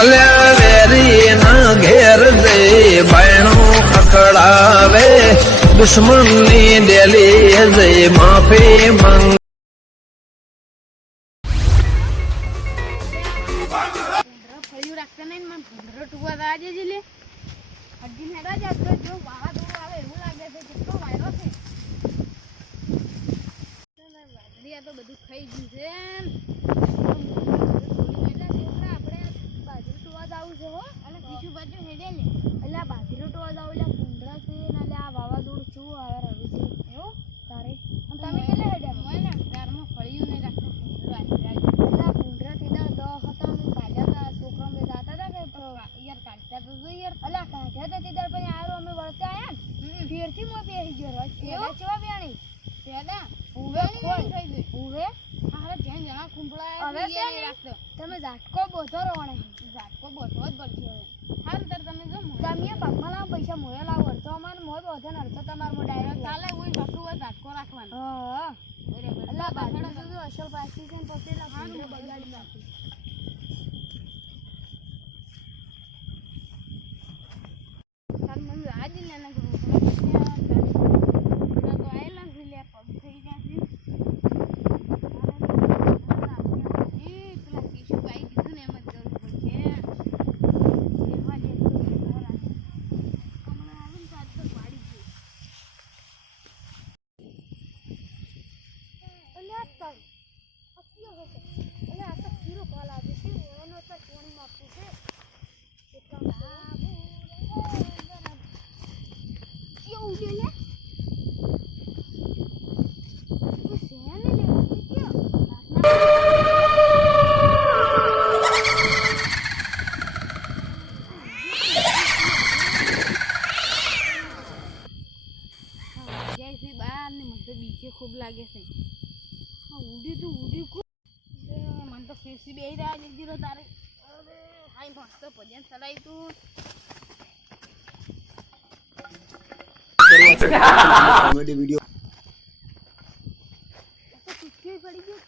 અલ્યા વેરી ના ઘેર દે બહેણો અકળાવે દુશ્મન ની ડેલી જઈ માફી માંગ તો બધું ખાઈ ગયું છે બાજરી ટોવા જવું છે હો અને બીજું બાજુ હેડે ને એટલે બાજરી ટોવા જવું એટલે કુંડરા છે ને એટલે આ વાવાઝોડું શું આવે રવિ છે એવું તારે તમે કેટલા હેડ્યા હોય ને ઘરમાં ફળિયું નહીં રાખતો કુંડરા એટલે કુંડરા કીધા દહ હતા અમે કાઢ્યા છોકરા બે જાતા હતા કે યાર કાઢતા તો જોઈએ યાર એટલે કાઢ્યા તો કીધા પછી આરો અમે વળતા આવ્યા ને ફેરથી મોં બેસી ગયો એવું ચેવા બેણી પેલા ઉવે થઈ ઉવે હારે જેન જણા કુંભળા હવે છે ને તમે ઝાટકો બોધો રોણે ઝાટકો બોધો જ પડશે હાલ તર તમે જો તમે બાપમાના પૈસા મોય લાવ વળતો અમાર મોય બોધે ન અડતો તમાર મો ડાયરેક્ટ ચાલે ઓય પાછું હોય ઝાટકો રાખવાનો હા બરાબર અલ્લા બાજડા તો અસલ પાછી છે પછી લાવવાનું બગાડી નાખી કાલ મને આજ ને ના કરું તો આયલા છે લે પગ થઈ ગયા છે खूब लागे से उड़ी तो उड़ी को मन तो फेसी बे रहा जल्दी रो तारे अरे हाय मस्त भजन चलाई तू कॉमेडी वीडियो तो किसकी पड़ी गई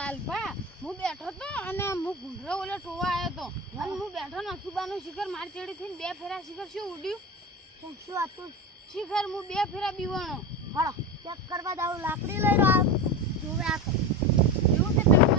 લાલભા હું બેઠો તો અને હું ગુંડરો ઓલો ટોવા આવ્યો તો અને હું બેઠો નસુબાનું શિખર માર ચેડી થઈને બે ફેરા શિખર શું ઉડ્યું શું આતું શિખર હું બે ફેરા બીવાણો હાલો ચેક કરવા દાવ લાકડી લઈ આવ જોવે આ એવું કે તમે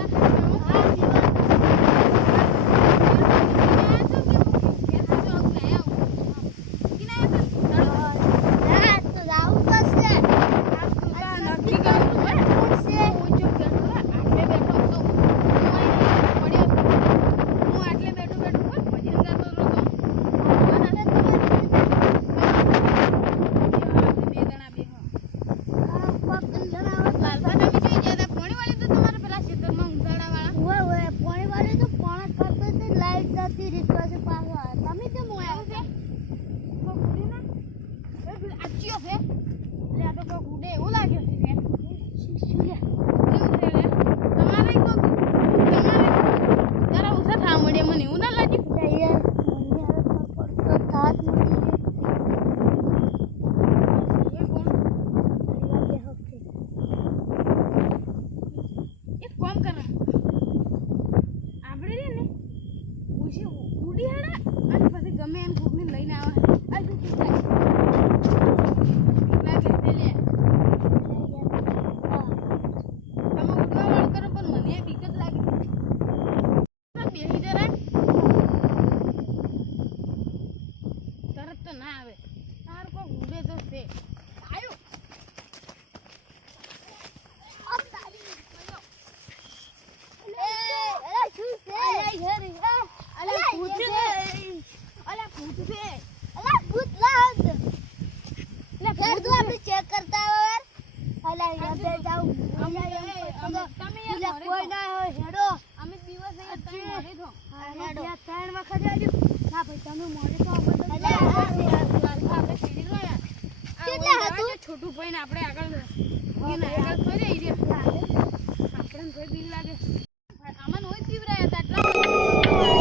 चेक करता है अला यहाँ पे जाओ તમે યાર કોઈ ના હોય હેડો અમે દિવસ અહીંયા ત્રણ મારી થો હેડો યાર ત્રણ વખત આવ્યું ના ભાઈ તમે મોડે તો અલા આપણે સીડી લો યાર કેટલા હતું છોટું ભાઈ ને આપણે આગળ એને આગળ ફરી રે આપણે કોઈ બીક લાગે આમાં હોય પીવરાયા હતા એટલા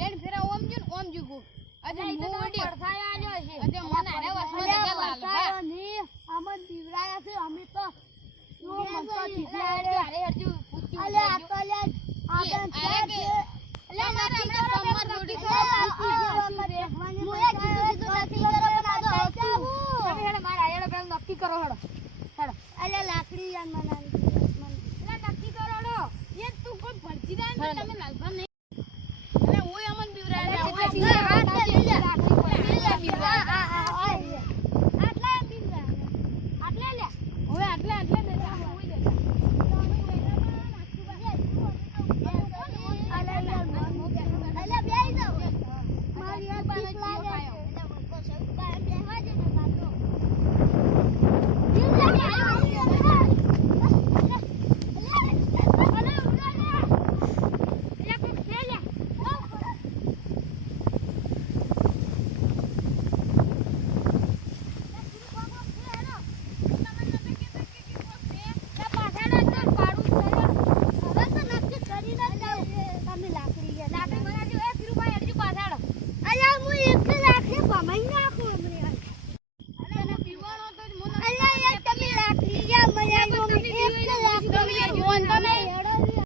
રેડ ફેરા ઓમ જો ને ઓમ જુગો આજે મો વડી પરસાયો આલ્યો છે આજે મને આને વસમાં જગ્યા લાલ હા ની અમન દીવરાયા છે અમે તો નો મસ્ત દીવરાયા અરે હરજુ અલે આ તો લે આપણે કે અલે મારા કમર જોડી મોએ કીધું તો નથી કરો પણ આ તો તમે હેડો મારા આયડો પેલ નક્કી કરો હેડો હેડો અલે લાકડી યાર મનાવી એટલે નક્કી કરો હેડો એ તું કોઈ ભરજી દે ને તમે લાલભા નહીં અરે ઓય અમન દીવરાયા